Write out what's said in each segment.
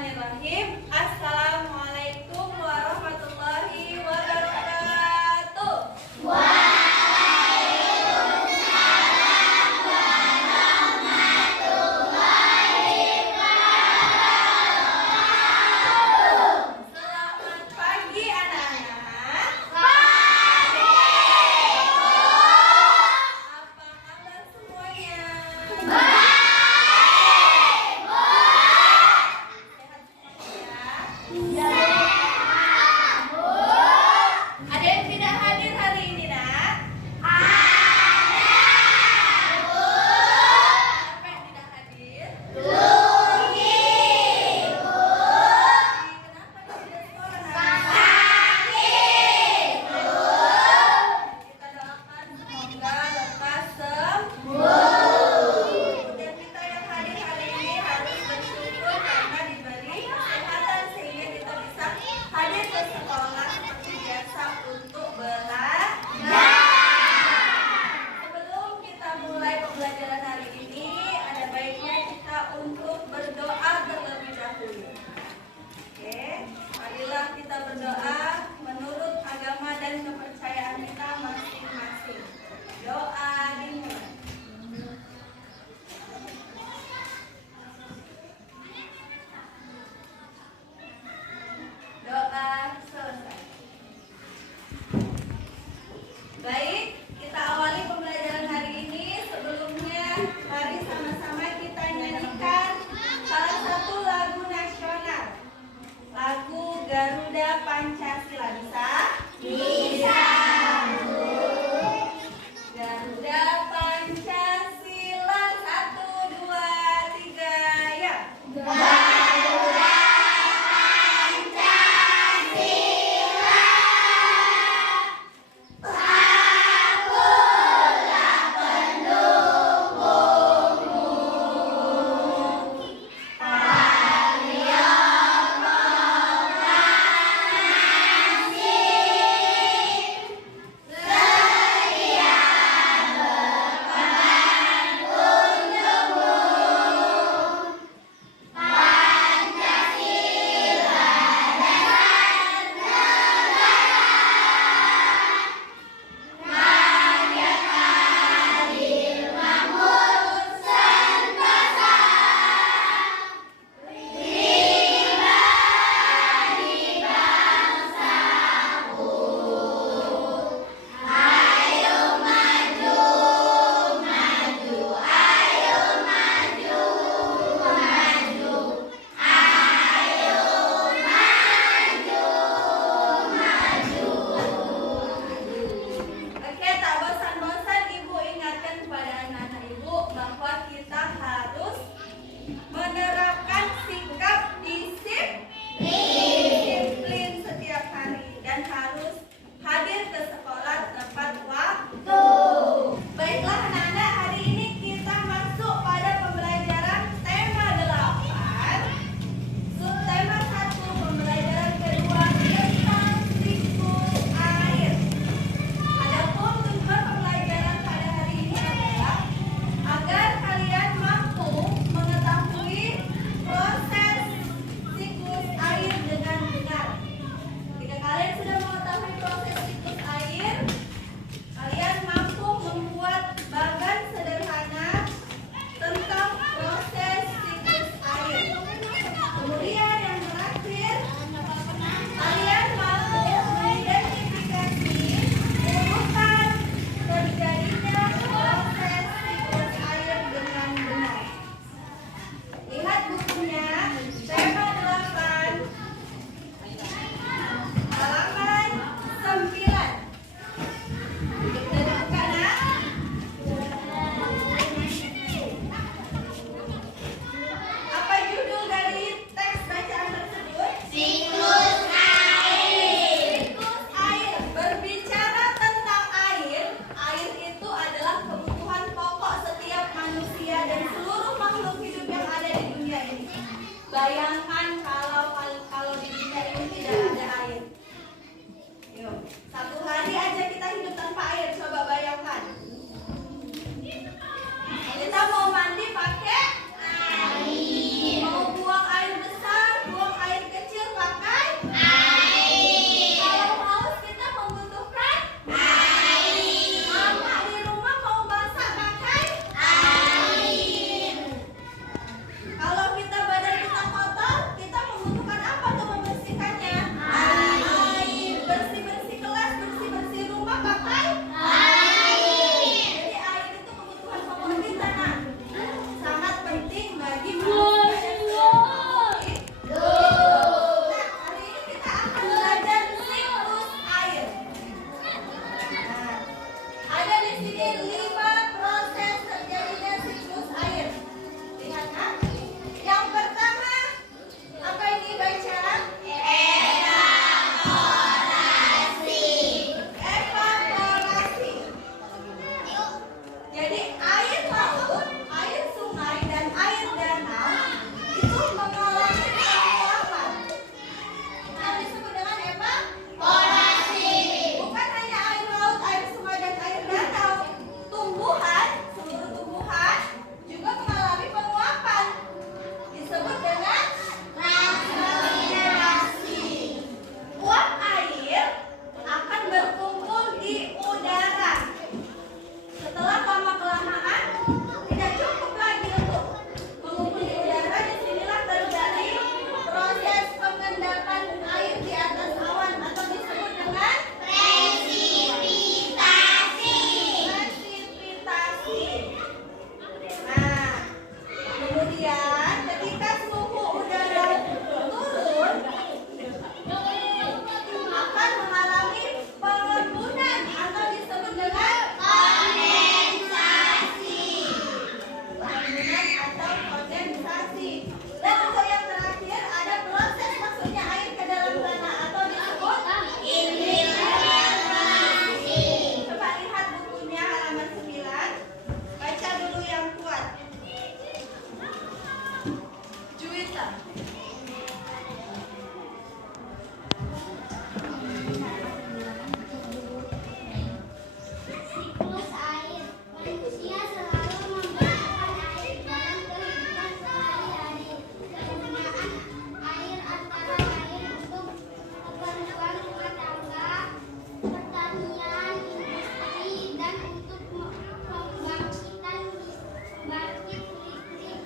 Bismillahirrahmanirrahim. Assalamualaikum warahmatullahi wabarakatuh. Selamat pagi anak-anak. Apa kabar semuanya? Ada yang tidak hadir hari ini, nak? Siapa yang tidak hadir? Kenapa tidak sekolah, nak? Kita doakan semoga lekas sembuh. Dan kita yang hadir hari ini harus bersyukur karena diberi kesehatan sehingga kita bisa hadir ke sekolah seperti biasa untuk belajar. Sebelum kita mulai pembelajaran hari ini, ada baiknya kita untuk berdoa terlebih dahulu. Oke, marilah kita berdoa menurut agama dan kepercayaan kita masing-masing. Doa dimulai. Doa selesai. Baik, kita awali pembelajaran hari ini. Sebelumnya, mari sama-sama kita nyanyikan salah satu lagu nasional. Lagu Garuda Pancasila. Bisa? Bisa. Garuda Pancasila 1, 2, 3 ya. Juwita. Siklus air. Manusia selalu membutuhkan air dalam kehidupan sehari-hari. Penggunaan air antara lain untuk keperluan rumah tangga, pertanian, industri, dan untuk pembangkitan pembangkit listrik.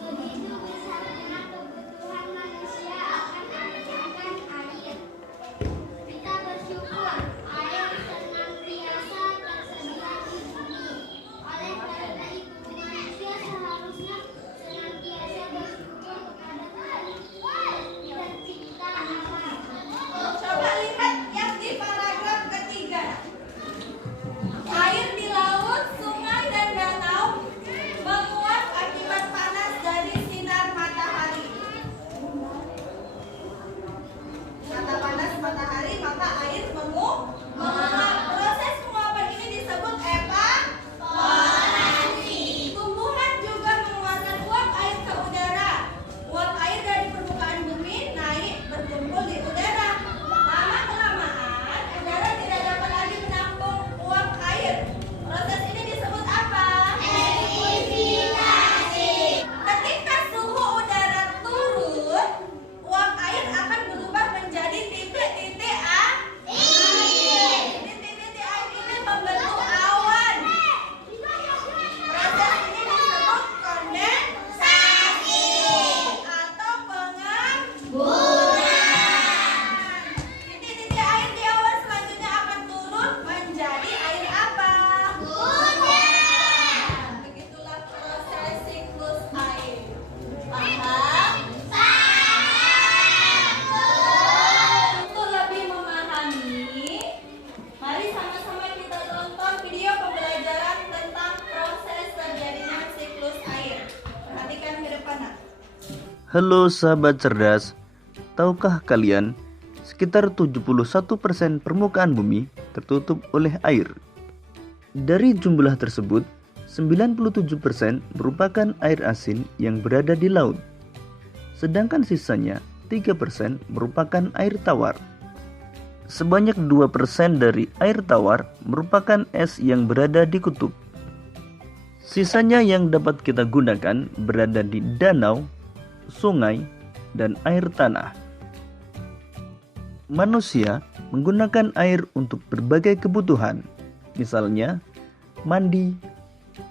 Begitu besarnya kebutuhan manusia akan air. Kita bersyukur air senantiasa tersedia di bumi. Oleh karena itu, manusia seharusnya senantiasa bersyukur kepada Tuhan pencipta alam. Coba lihat yang di paragraf ketiga. Air di laut, sungai, dan danau menguap akibat panas dari sinar matahari. Kata panas matahari, maka air menguap. Proses penguapan ini disebut evaporasi. Tumbuhan juga mengeluarkan uap air ke udara. Uap air dari permukaan bumi naik berkumpul di udara. Lama-kelamaan, udara tidak dapat lagi menampung uap air. Proses ini disebut apa? Ekuifaksi. Ketika suhu udara turun, uap air akan berubah menjadi titik-titik air. Titik-titik air ini membentuk awan. Proses ini disebut kondensasi atau pengemburan. Titik-titik air di awan selanjutnya akan turun menjadi air apa? Hujan. Begitulah proses siklus air. Paham? Untuk lebih memahami, mari sama-sama kita tonton video pembelajaran tentang proses terjadinya siklus air. Perhatikan ke depan, Nak. Halo sahabat cerdas, tahukah kalian sekitar 71% permukaan bumi tertutup oleh air. Dari jumlah tersebut, 97% merupakan air asin yang berada di laut. Sedangkan sisanya 3% merupakan air tawar. Sebanyak 2% dari air tawar merupakan es yang berada di kutub. Sisanya yang dapat kita gunakan berada di danau, sungai, dan air tanah. Manusia menggunakan air untuk berbagai kebutuhan, misalnya mandi,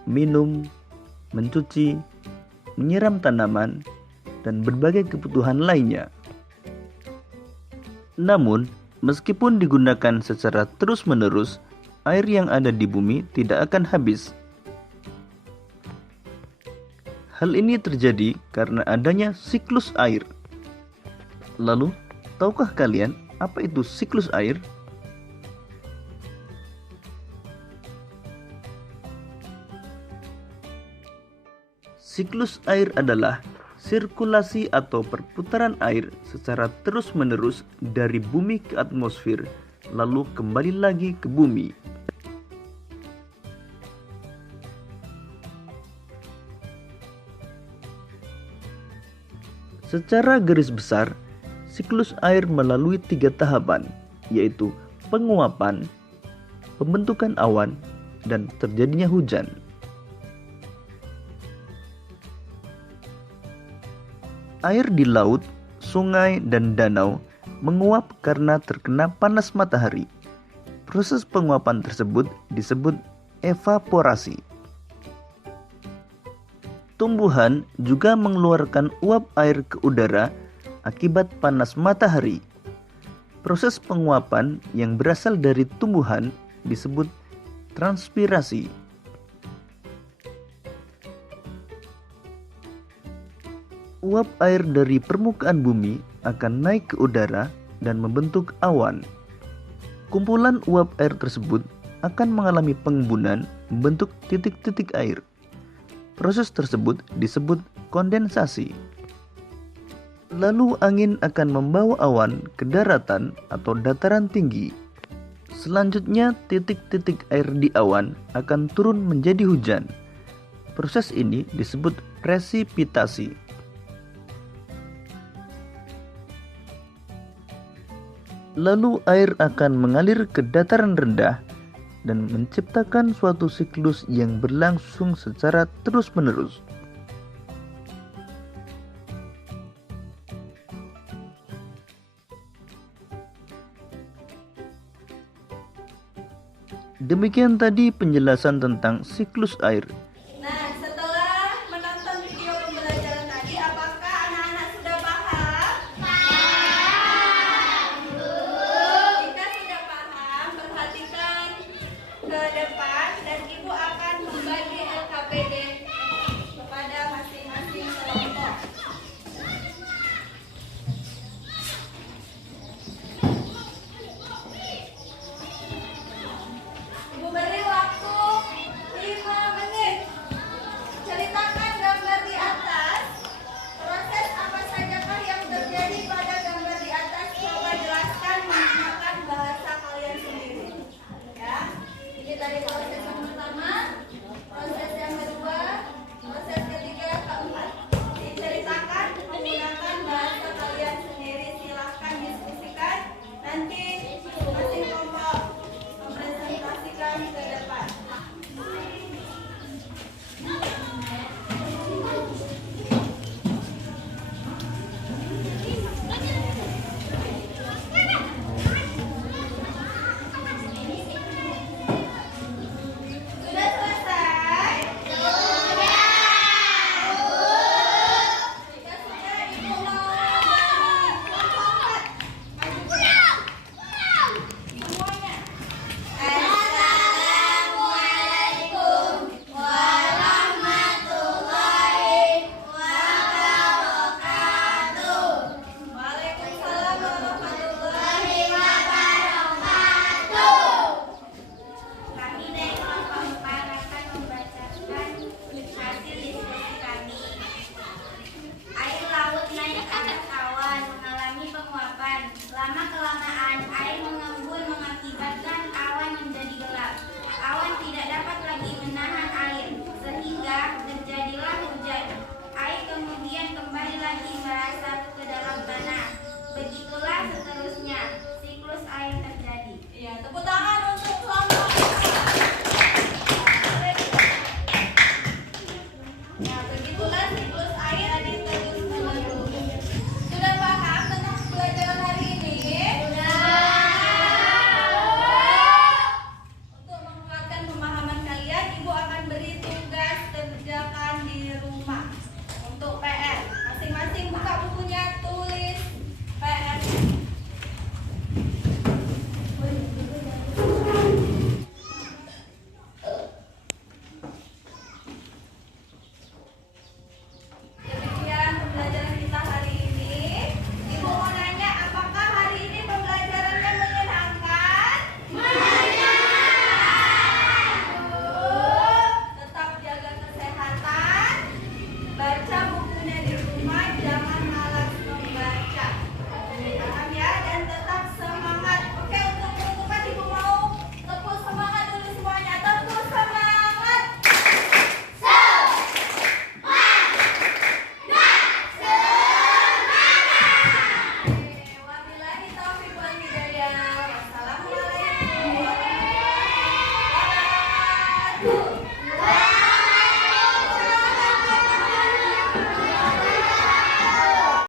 minum, mencuci, menyiram tanaman, dan berbagai kebutuhan lainnya. Namun, meskipun digunakan secara terus-menerus, air yang ada di bumi tidak akan habis. Hal ini terjadi karena adanya siklus air. Lalu, tahukah kalian apa itu siklus air? Siklus air adalah sirkulasi atau perputaran air secara terus-menerus dari bumi ke atmosfer, lalu kembali lagi ke bumi. Secara garis besar, siklus air melalui 3 tahapan, yaitu penguapan, pembentukan awan, dan terjadinya hujan. Air di laut, sungai, dan danau menguap karena terkena panas matahari. Proses penguapan tersebut disebut evaporasi. Tumbuhan juga mengeluarkan uap air ke udara akibat panas matahari. Proses penguapan yang berasal dari tumbuhan disebut transpirasi. Uap air dari permukaan bumi akan naik ke udara dan membentuk awan. Kumpulan uap air tersebut akan mengalami pengembunan membentuk titik-titik air. Proses tersebut disebut kondensasi. Lalu angin akan membawa awan ke daratan atau dataran tinggi. Selanjutnya titik-titik air di awan akan turun menjadi hujan. Proses ini disebut presipitasi. Lalu air akan mengalir ke dataran rendah dan menciptakan suatu siklus yang berlangsung secara terus-menerus. Demikian tadi penjelasan tentang siklus air.